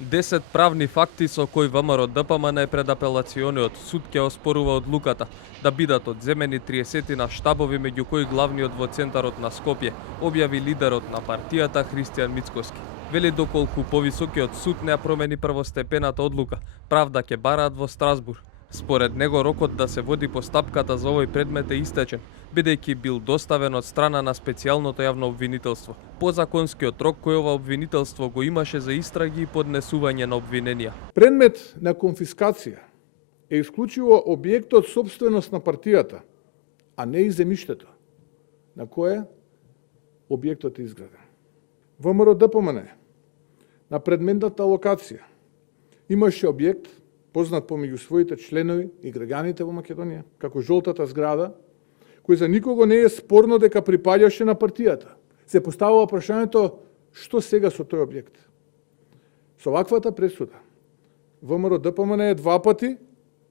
10 правни факти со кои ВМРО ДПМН пред апелациониот суд ќе оспорува одлуката да бидат одземени 30 штабови, меѓу кои главниот во центарот на Скопје, објави лидерот на партијата Христијан Мицкоски. Вели доколку повисокиот суд не ја промени првостепената одлука, правда ќе бараат во Страсбур. Според него рокот да се води постапката за овој предмет е истечен, бидејќи бил доставен од страна на специјалното јавно обвинителство. По законскиот рок кој ова обвинителство го имаше за истраги и поднесување на обвиненија. Предмет на конфискација е исклучиво објектот собственост на партијата, а не и земјиштето на кое објектот е изграден. ВМРО ДПМН на предметната локација имаше објект познат помеѓу своите членови и граѓаните во Македонија, како жолтата зграда, кој за никого не е спорно дека припаѓаше на партијата. Се поставува прашањето што сега со тој објект. Со ваквата пресуда, ВМРО ДПМН е два пати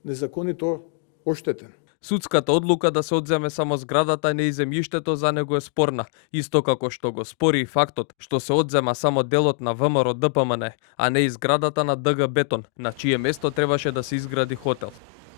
незаконито оштетен. Судската одлука да се одземе само зградата, не и земјиштето за него е спорна, исто како што го спори и фактот што се одзема само делот на ВМРО ДПМН, а не и зградата на ДГ Бетон, на чие место требаше да се изгради хотел.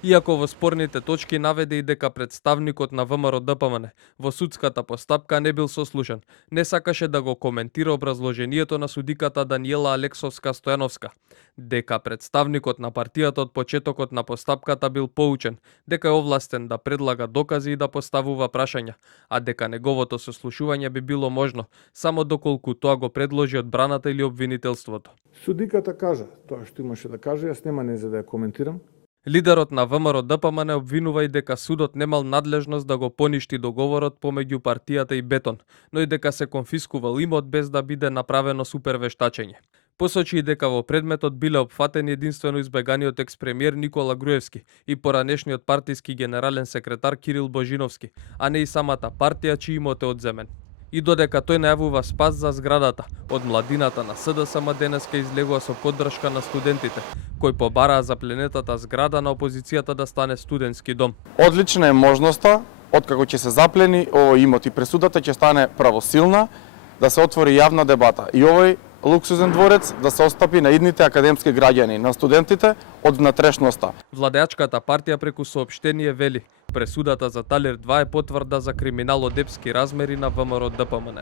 Иако во спорните точки наведе и дека представникот на ВМРО ДПМН во судската постапка не бил сослушан, не сакаше да го коментира образложението на судиката Даниела Алексовска Стојановска, дека представникот на партијата од почетокот на постапката бил поучен, дека е овластен да предлага докази и да поставува прашања, а дека неговото сослушување би било можно само доколку тоа го предложи одбраната или обвинителството. Судиката кажа тоа што имаше да каже, јас нема не за да ја коментирам. Лидерот на ВМРО ДПМН обвинува и дека судот немал надлежност да го поништи договорот помеѓу партијата и Бетон, но и дека се конфискувал имот без да биде направено супервештачење. Посочи и дека во предметот биле опфатени единствено избеганиот екс-премиер Никола Груевски и поранешниот партиски генерален секретар Кирил Божиновски, а не и самата партија чиј имот е одземен. И додека тој најавува спас за зградата, од младината на СДСМ денеска излегува со поддршка на студентите, кои побараа запленетата зграда на опозицијата да стане студентски дом. Одлична е можноста, откако ќе се заплени овој имот и пресудата ќе стане правосилна, да се отвори јавна дебата. И овој луксузен дворец да се остапи на идните академски граѓани, на студентите од внатрешноста. Владеачката партија преку соопштение вели: пресудата за Талер 2 е потврда за криминално-депски размери на ВМРО ДПМН.